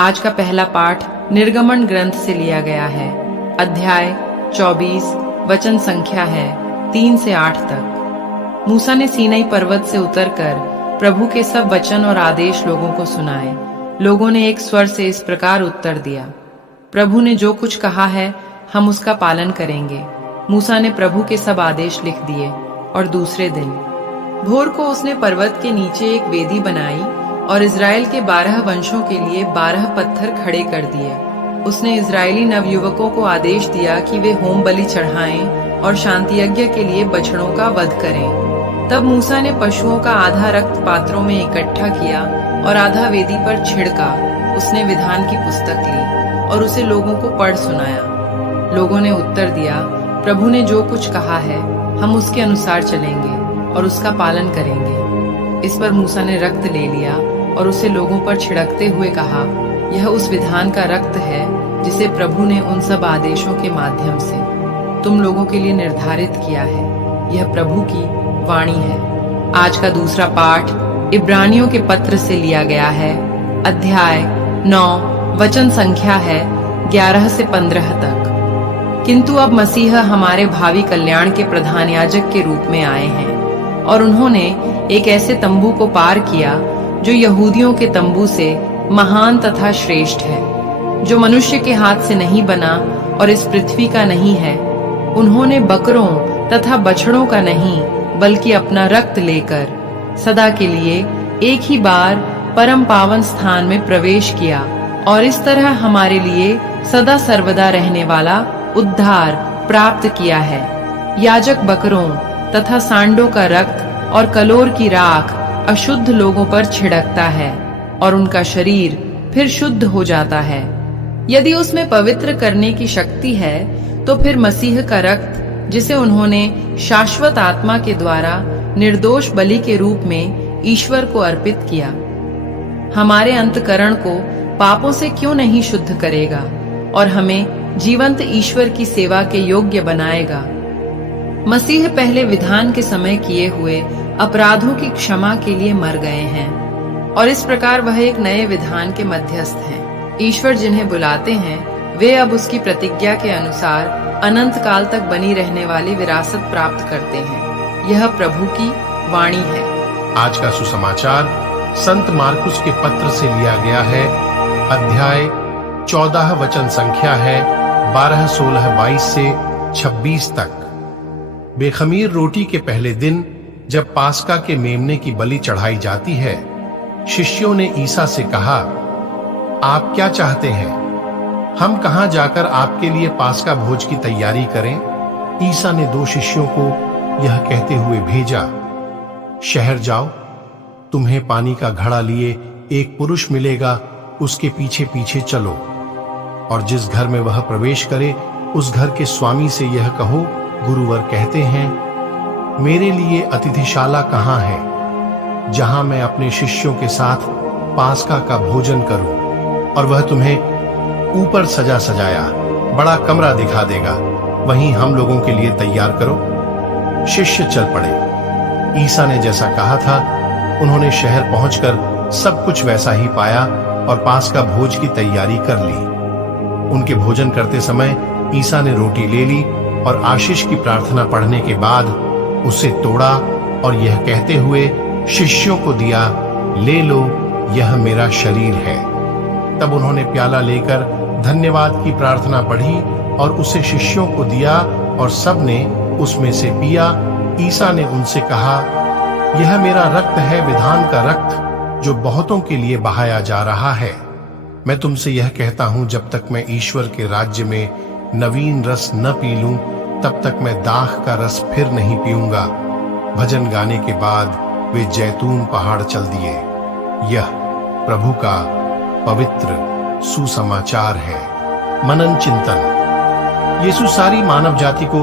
आज का पहला पाठ निर्गमन ग्रंथ से लिया गया है। अध्याय 24, वचन संख्या है 3 से 8 तक। मूसा ने सीनाई पर्वत से उतरकर प्रभु के सब वचन और आदेश लोगों को सुनाए। लोगों ने एक स्वर से इस प्रकार उत्तर दिया, प्रभु ने जो कुछ कहा है हम उसका पालन करेंगे। मूसा ने प्रभु के सब आदेश लिख दिए और दूसरे दिन भोर को उसने पर्वत के नीचे एक वेदी बनाई और इज़राइल के 12 वंशों के लिए 12 पत्थर खड़े कर दिए। उसने इज़राइली नवयुवकों को आदेश दिया कि वे होम बलि चढ़ाएं और शांति यज्ञ के लिए बछड़ों का वध करें। तब मूसा ने पशुओं का आधा रक्त पात्रों में इकट्ठा किया और आधा वेदी पर छिड़का। उसने विधान की पुस्तक ली और उसे लोगों को पढ़ सुनाया। लोगों ने उत्तर दिया, प्रभु ने जो कुछ कहा है हम उसके अनुसार चलेंगे और उसका पालन करेंगे। इस पर मूसा ने रक्त ले लिया और उसे लोगों पर छिड़कते हुए कहा, यह उस विधान का रक्त है जिसे प्रभु ने उन सब आदेशों के माध्यम से तुम लोगों के लिए निर्धारित किया है। यह प्रभु की वाणी है। आज का दूसरा पाठ इब्रानियों के पत्र से लिया गया है। अध्याय 9, वचन संख्या है 11 से 15 तक। किंतु अब मसीह हमारे भावी कल्याण के प्रधान याजक के रूप में आए हैं और उन्होंने एक ऐसे तंबू को पार किया जो यहूदियों के तंबू से महान तथा श्रेष्ठ है, जो मनुष्य के हाथ से नहीं बना और इस पृथ्वी का नहीं है। उन्होंने बकरों तथा बछड़ों का नहीं बल्कि अपना रक्त लेकर सदा के लिए एक ही बार परम पावन स्थान में प्रवेश किया और इस तरह हमारे लिए सदा सर्वदा रहने वाला उद्धार प्राप्त किया है। याजक बकरों तथा सांडों का रक्त और कलोर की राख अशुद्ध लोगों पर छिड़कता है और उनका शरीर फिर शुद्ध हो जाता है। यदि उसमें पवित्र करने की शक्ति है तो फिर मसीह का रक्त जिसे उन्होंने शाश्वत आत्मा के द्वारा निर्दोष बलि के रूप में ईश्वर को अर्पित किया, हमारे अंतकरण को पापों से क्यों नहीं शुद्ध करेगा और हमें जीवंत ईश्वर की सेवा के योग्य बनाएगा। मसीह पहले विधान के समय किए हुए अपराधों की क्षमा के लिए मर गए हैं और इस प्रकार वह एक नए विधान के मध्यस्थ हैं। ईश्वर जिन्हें बुलाते हैं वे अब उसकी प्रतिज्ञा के अनुसार अनंत काल तक बनी रहने वाली विरासत प्राप्त करते हैं। यह प्रभु की वाणी है। आज का सुसमाचार संत मार्कुस के पत्र से लिया गया है। अध्याय 14, वचन संख्या है 12, 16, 22 से 26 तक। बेखमीर रोटी के पहले दिन जब पास्का के मेमने की बलि चढ़ाई जाती है, शिष्यों ने ईसा से कहा, आप क्या चाहते हैं? हम कहां जाकर आपके लिए पास्का भोज की तैयारी करें? ईसा ने 2 शिष्यों को यह कहते हुए भेजा, शहर जाओ, तुम्हें पानी का घड़ा लिए एक पुरुष मिलेगा, उसके पीछे पीछे चलो और जिस घर में वह प्रवेश करे उस घर के स्वामी से यह कहो, गुरुवर कहते हैं, मेरे लिए अतिथिशाला कहां है जहां मैं अपने शिष्यों के साथ पास्का का भोजन करूं, और वह तुम्हें ऊपर सजा सजाया बड़ा कमरा दिखा देगा, वहीं हम लोगों के लिए तैयार करो। शिष्य चल पड़े। ईसा ने जैसा कहा था उन्होंने शहर पहुंचकर सब कुछ वैसा ही पाया और पास्का भोज की तैयारी कर ली। उनके भोजन करते समय ईसा ने रोटी ले ली और आशीष की प्रार्थना पढ़ने के बाद उसे तोड़ा और यह कहते हुए शिष्यों को दिया, ले लो, यह मेरा शरीर है। तब उन्होंने प्याला लेकर धन्यवाद की प्रार्थना पढ़ी और उसे शिष्यों को दिया और सब ने उसमें से पिया। ईसा ने उनसे कहा, यह मेरा रक्त है, विधान का रक्त जो बहुतों के लिए बहाया जा रहा है। मैं तुमसे यह कहता हूं, जब तक मैं ईश्वर के राज्य में नवीन रस न पी लूं तब तक मैं दाख का रस फिर नहीं पीऊंगा। भजन गाने के बाद वे जैतून पहाड़ चल दिए। यह प्रभु का पवित्र सुसमाचार है। मनन चिंतन। यीशु सारी मानव जाति को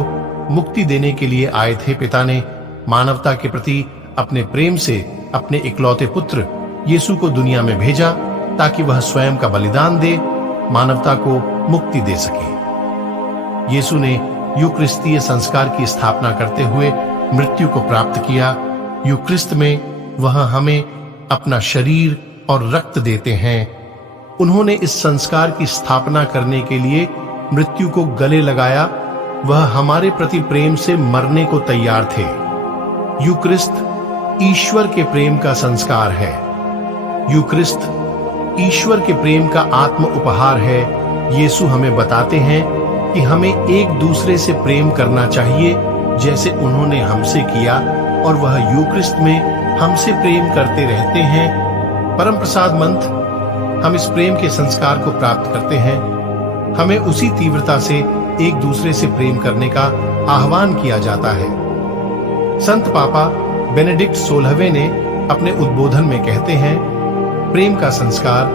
मुक्ति देने के लिए आए थे। पिता ने मानवता के प्रति अपने प्रेम से अपने इकलौते पुत्र यीशु को दुनिया में भेजा ताकि वह स्वयं का बलिदान दे, मानवता को मुक्ति दे सके। यीशु ने यूक्रिस्तीय संस्कार की स्थापना करते हुए मृत्यु को प्राप्त किया। यूक्रिस्त में वह हमें अपना शरीर और रक्त देते हैं। उन्होंने इस संस्कार की स्थापना करने के लिए मृत्यु को गले लगाया। वह हमारे प्रति प्रेम से मरने को तैयार थे। यूक्रिस्त ईश्वर के प्रेम का संस्कार है। यूक्रिस्त ईश्वर के प्रेम का आत्म उपहार है। यीशु हमें बताते हैं कि हमें एक दूसरे से प्रेम करना चाहिए जैसे उन्होंने हमसे किया, और वह यूक्रिस्त में हमसे प्रेम करते रहते हैं। परम प्रसाद मंत्र हम इस प्रेम के संस्कार को प्राप्त करते हैं। हमें उसी तीव्रता से एक दूसरे से प्रेम करने का आह्वान किया जाता है। संत पापा बेनेडिक्ट 16वें ने अपने उद्बोधन में कहते हैं, प्रेम का संस्कार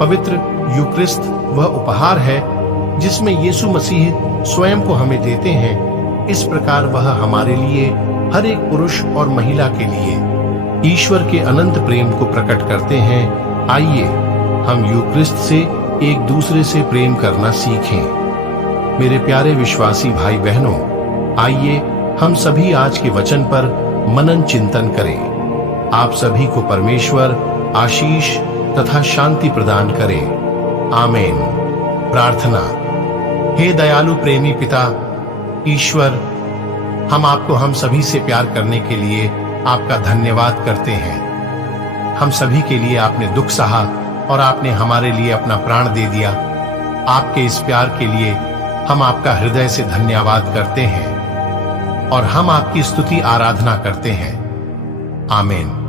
पवित्र यूक्रिस्त वह उपहार है जिसमें यीशु मसीह स्वयं को हमें देते हैं। इस प्रकार वह हमारे लिए, हर एक पुरुष और महिला के लिए ईश्वर के अनंत प्रेम को प्रकट करते हैं। आइए हम यूक्रिस्त से एक दूसरे से प्रेम करना सीखें। मेरे प्यारे विश्वासी भाई बहनों, आइए हम सभी आज के वचन पर मनन चिंतन करें। आप सभी को परमेश्वर आशीष तथा शांति प्रदान करे। आमीन। प्रार्थना। हे दयालु प्रेमी पिता ईश्वर, हम आपको हम सभी से प्यार करने के लिए आपका धन्यवाद करते हैं। हम सभी के लिए आपने दुख सहा और आपने हमारे लिए अपना प्राण दे दिया। आपके इस प्यार के लिए हम आपका हृदय से धन्यवाद करते हैं और हम आपकी स्तुति आराधना करते हैं। आमीन।